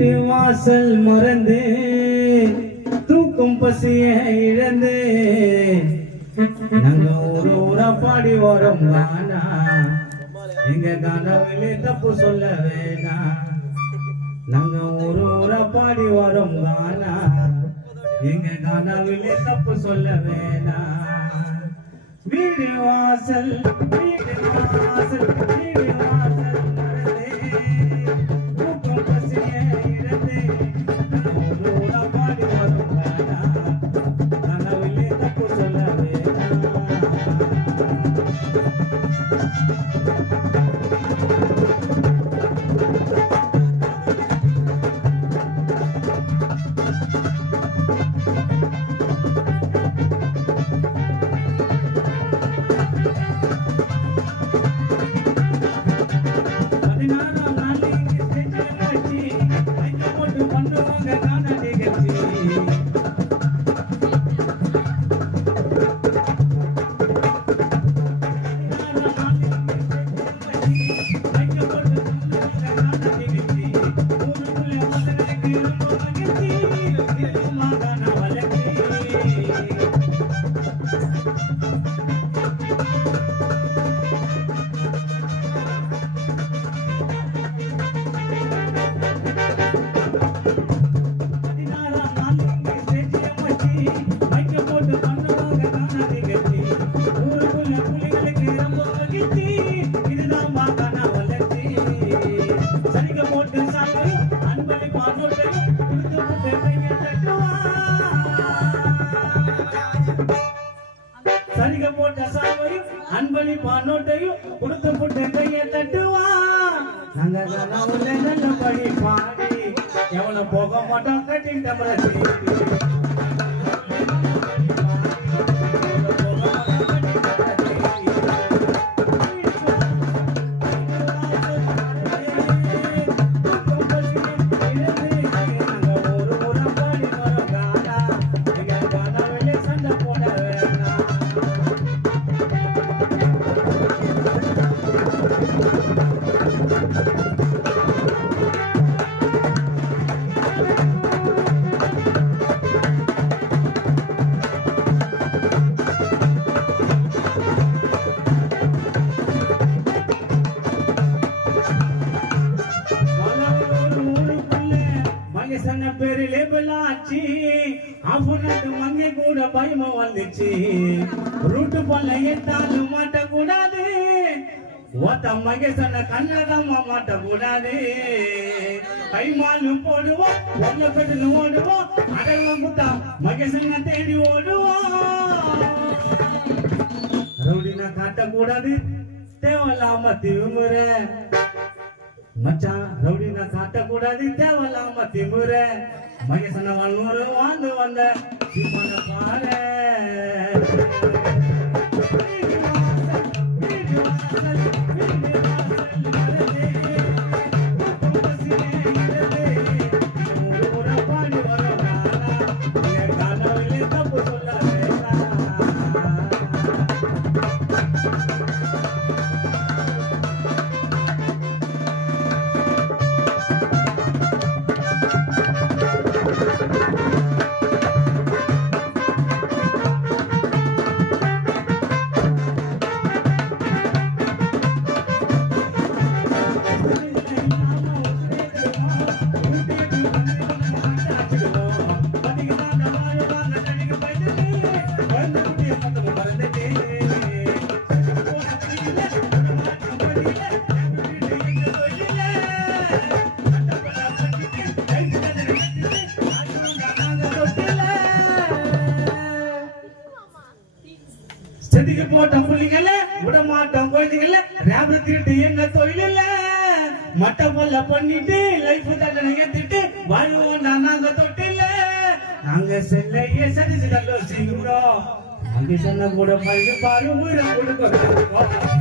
வீடு வாசல் மறந்து தூக்கும் பசிய இழந்து நாங்க ஒரு ஊரா பாடி வரோம் கானா எங்க கனவிலே தப்பு சொல்ல வேணாம் நாங்க ஒரு ஊரா பாடி வரோம் கானா எங்க கனவிலே தப்பு சொல்ல வேணாம் வீடு வாசல் வீடு வாசல் வீடு வாசல் மறந்து தூக்கும் பசிய இழந்து நாங்க ஒரு ஊரா பாடி வரோம் கானா கனவிலே தப்பு சொல்ல வேணாம் சரிக போட்ட சாவையும் அன்பளி பானோட்டையும் கொடுத்து போட்டு கையை தட்டுவா நாங்க நல்லபடி பாடி எவ்வளவு போக மாட்டோம் கட்டி தமிழ் சன்ன பேரு லேபிளாச்சு அப்புறம் மங்கை கூட பயமா வந்துச்சு ரூட்டு போல எட்டாலும் மாட்டக்கூடாது ஓத்த மகேசன கண்ணதாமா மாட்டக்கூடாது கைமாலும் போடுவோம் ஒன்ன பெட்டு ஓடுவோம் அடலாம் புத்தா மகேசன தேடி ஓடுவோம் ரவுடினா காட்டக்கூடாது தேவையில்லாம திருமுற மச்சான் ரவுடினா காட்டக்கூடாது தேவையில்லாம திமுற மகேசன வாழ்நூறு வாழ்ந்து வந்த பாரு செடிக்கு போட்டோம் புள்ளிங்கல்ல விட மாட்டோம் கோயிலுங்கல்ல ரேபர் திருட்டு எங்க தொழில மட்ட பொல்ல பண்ணிட்டு லைஃப் தண்டனை ஏத்திட்டு வாழ்வோம் நாங்க தொட்டில நாங்க செல்லையே சரி சிதல்லோ சீக்கிரம் அங்கே சொன்ன கூட பள்ளி பாரு முறை கொடுக்க